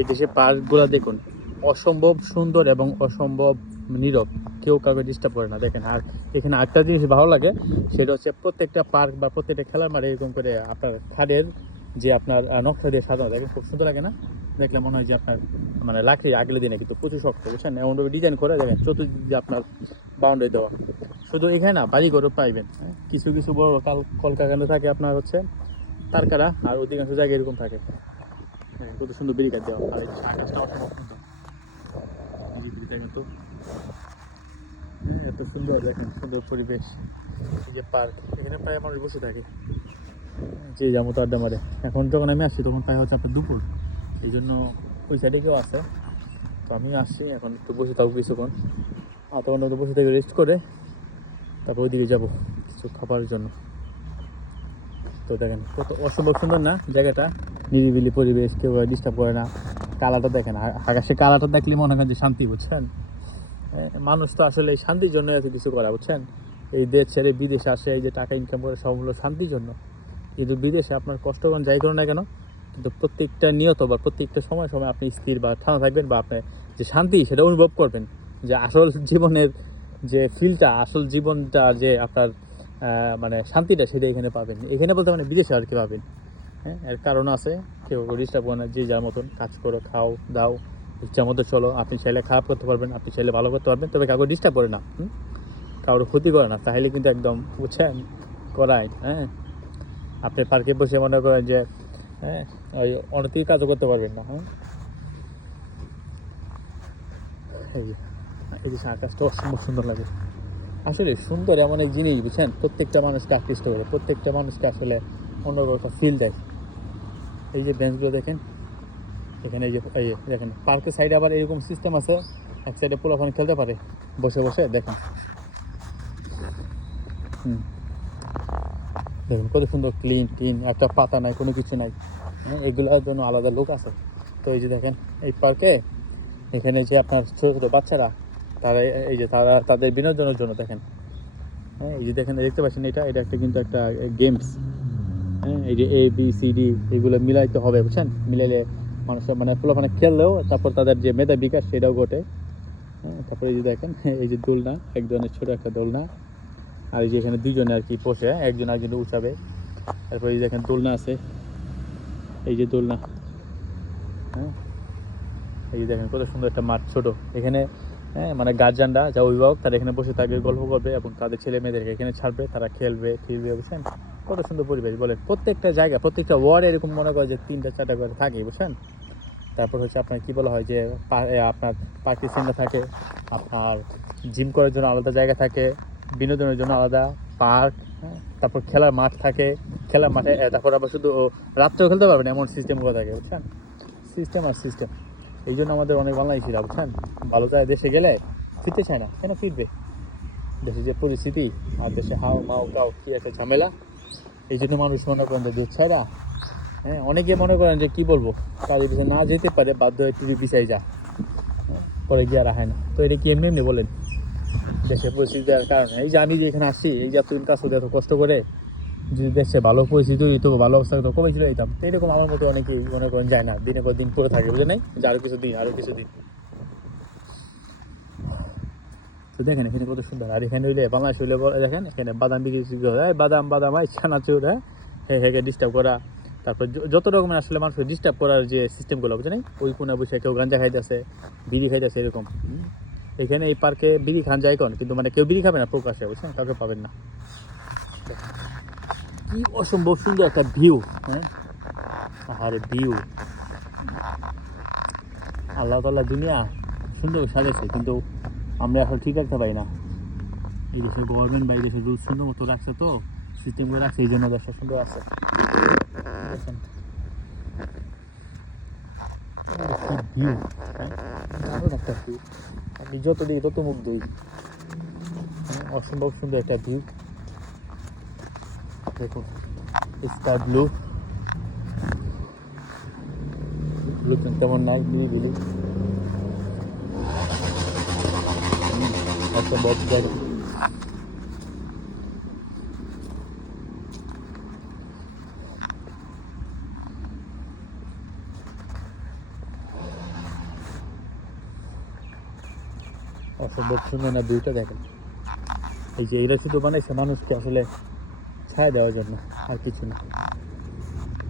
এই দেশের পার্কগুলো দেখুন, অসম্ভব সুন্দর এবং অসম্ভব নীরব। কেউ কাউকে ডিস্টার্ব করে না, দেখেন। আর এখানে আরেকটা জিনিস ভালো লাগে, সেটা হচ্ছে প্রত্যেকটা পার্ক বা প্রত্যেকটা খেলার মাঠে এরকম করে আপনার খাদের যে আপনার নকশা দিয়ে সাজানো, দেখেন খুব সুন্দর লাগে না? দেখলে মনে হয় যে আপনার মানে লাকড়ি আগলে দিনে কিন্তু প্রচুর শক্ত, বুঝছেন? এমনভাবে ডিজাইন করে দেখেন চতুর্দিক আপনার বাউন্ডারি দেওয়া। শুধু এখানে না বাড়ি ঘরও পাইবেন হ্যাঁ? কিছু কিছু বড় কাল কলকারখানা থাকে আপনার হচ্ছে, তারকারা, আর অধিকাংশ জায়গায় এরকম থাকে। কত সুন্দর ব্রিকার দেওয়া আর এই আকাশটা অসম্ভব সুন্দর। দেখেন তো। হ্যাঁ এত সুন্দর দেখেন, সুন্দর পরিবেশ। এই যে পার্ক, এখানে প্রায় মানুষ বসে থাকে। যে যাব তো আড্ডা মারে এখন যখন আমি আসি, তখন প্রায় হচ্ছে আপনার দুপুর। এই জন্য ওই সাইডে কেউ আছে। তো আমি আসছি এখন একটু বসে থাকব কিছুক্ষণ। আর তখন একটু বসে থেকে রেস্ট করে তারপর ওইদিকে যাব কিছু খাবার জন্য। তো দেখেন, কত অসম্ভব সুন্দর না জায়গাটা। নিরিবিলি পরিবেশ, কেউ ডিস্টার্ব করে না। কালারটা দেখেন আকাশে কালারটা দেখলে মনে হয় যে শান্তি, বুঝছেন? মানুষ তো আসলে এই শান্তির জন্য এত কিছু করা, বুঝছেন? এই দেশ ছেড়ে বিদেশে আসে, এই যে টাকা ইনকাম করে, সব হলো শান্তির জন্য। কিন্তু বিদেশে আপনার কষ্ট করেন, যাই করুন না কেন, কিন্তু প্রত্যেকটা নিয়ত বা প্রত্যেকটা সময় সময় আপনি স্থির বা ঠান্ডা থাকবেন বা আপনি যে শান্তি, সেটা অনুভব করবেন। যে আসল জীবনের যে ফিলটা আসল জীবনটা যে আপনার মানে শান্তিটা, সেটা এখানে পাবেন। এখানে বলতে মানে বিদেশে আর কি পাবেন। হ্যাঁ এর কারণ আছে, কেউ ডিস্টার্ব করে না, যে যার মতন কাজ করো, খাও, দাও, ইচ্ছা মতো চলো, আপনি চাইলে খারাপ করতে পারবেন, আপনি চাইলে ভালো করতে পারবেন, তবে কাউকে ডিস্টার্ব করে না? কারোর ক্ষতি করে না, তাহলে কিন্তু একদম বুঝছেন, করাই হ্যাঁ? আপনি পার্কে বসে মনে করেন যে হ্যাঁ ওই অনতির কাজও করতে পারবেন না হ্যাঁ এই যে আকাশটা অসম্ভব সুন্দর লাগে। আসলে সুন্দর এমন এক জিনিস, বুঝছেন? প্রত্যেকটা মানুষকে আকৃষ্ট করে, প্রত্যেকটা মানুষকে আসলে অন্যরকম ফিল দেয়। এই যে বেঞ্চগুলো দেখেন, এখানে এই যে, এই দেখেন পার্কের সাইডে আবার এরকম সিস্টেম আছে, এক সাইডে পোলাফান খেলতে পারে, বসে বসে, দেখেন। হুম। দেখুন, কত সুন্দর ক্লিন ক্লিন একটা পাতা নাই, কোনো কিছু নাই। হ্যাঁ এগুলোর জন্য আলাদা লোক আছে। তো এই যে দেখেন, এই পার্কে এখানে যে আপনার ছোটো ছোটো বাচ্চারা, তারা এই যে তারা তাদের বিনোদনের জন্য দেখেন। হ্যাঁ এই যে দেখেন, দেখতে পাচ্ছেন এটা এটা একটা কিন্তু একটা গেমস হ্যাঁ এই যে এ বি সি ডি এগুলো মিলাইতে হবে, বুঝছেন? মিলাইলে মানুষের মানে মানে খেললেও তারপর তাদের যে মেধা বিকাশ সেটাও ঘটে। হ্যাঁ তারপরে যে দেখেন, এই যে দোলনা এক ধরনের ছোটো একটা দোলনা, আর এই যে এখানে দুজনে আর কি বসে, একজন একজন উঠাবে তারপরে এই যে দেখেন দোলনা আছে, এই যে দোলনা। হ্যাঁ এই যে দেখেন কত সুন্দর একটা মাঠ ছোট। এখানে হ্যাঁ মানে গার্জিয়ানরা যা অভিভাবক, তারা এখানে বসে থাকবে গল্প করবে এবং তাদের ছেলে মেয়েদেরকে এখানে ছাড়বে, তারা খেলবে, ফিরবে, বুঝছেন? কত সুন্দর পরিবেশ বলে প্রত্যেকটা জায়গা, প্রত্যেকটা ওয়ার্ড এরকম মনে করে যে তিনটা, চারটা করে থাকে বুঝছেন? তারপর হচ্ছে আপনার কি বলা হয় যে আপনার পার্টি সেন্টার থাকে, আপনার জিম করার জন্য আলাদা জায়গা থাকে, বিনোদনের জন্য আলাদা পার্ক তারপর খেলার মাঠ থাকে, খেলার মাঠে তারপর আবার শুধু রাত্রেও খেলতে পারবেন এমন সিস্টেম সিস্টেমগুলো থাকে, বুঝছেন? সিস্টেম আর সিস্টেম এই জন্য আমাদের অনেক বাংলাদেশিরা, বুঝছেন? ভালো যায় দেশে গেলে ফিরতে চায় না, কেন ফিরবে? দেশে যে পরিস্থিতি, আর দেশে হাও মাও কাউ কি একটা ঝামেলা এই জন্য মানুষ মনে করেন যে ছাড়া হ্যাঁ অনেকে মনে করেন যে কি বলব কাজে দেশে না যেতে পারে, বাধ্য হয়ে টিভি পিছাই যা পরে গিয়ে আর হয় না। তো এটা কি এমনি এমনি বলেন? দেশের পরিস্থিতির কারণে। এই যে আমি যে এখানে আসছি, এই যে এতদিন কাজ এত কষ্ট করে, যদি দেশে ভালো পরিস্থিতি হইতো ভালো অবস্থা তো কবে ছিল যেতাম তো এরকম আমার মতো অনেকেই মনে করেন যায় না। দিনের পর দিন করে থাকে বুঝে নাই? যে আরও কিছু দিন আরও কিছু দিন তো দেখেন এখানে কত সুন্দর। আর এখানে হইলে বাংলাদেশ হইলে বলে দেখেন এখানে বাদাম বিক্রি হয়, এই বাদাম বাদাম হয় ছানাচুর হ্যাঁ হে হেকে ডিস্টার্ব করা। তারপর যত রকমের আসলে মানুষকে ডিস্টার্ব করার যে সিস্টেমগুলো বুঝে নাই ওই কোনা বসে কেউ গাঞ্জা খাইতেছে বিড়ি খাইতেছে এরকম। এখানে এই পার্কে বিড়ি খান যায় কোন কিন্তু মানে কেউ বিড়ি খাবে না প্রকাশে বুঝছেন? কাউকে পাবেন না। কি অসম্ভব সুন্দর একটা ভিউ হ্যাঁ? আর ভিউ আল্লাহ তাল্লাহ দুনিয়া সুন্দর সাজাইছে কিন্তু আমরা এখন ঠিক রাখতে পারি না। এই দেশের গভর্নমেন্ট বা এই দেশের রুল সুন্দর মতো রাখছে তো সিস্টেম করে রাখছে, এই জন্য দেশটা সুন্দর আছে। দারুণ একটা ভিউ যত দিকে তত মুখ দই অসম্ভব সুন্দর একটা ভিউ দেখুন স্কাই ব্লু ব্লু তেমন নাই নিরিবিলি একটা বট গাছ অসম্ভব সুন্দর না, দুইটা দেখেন। এই যে, এরা শুধু বানাইছে মানুষকে আসলে ছায়া দেওয়ার জন্য, আর কিছু না।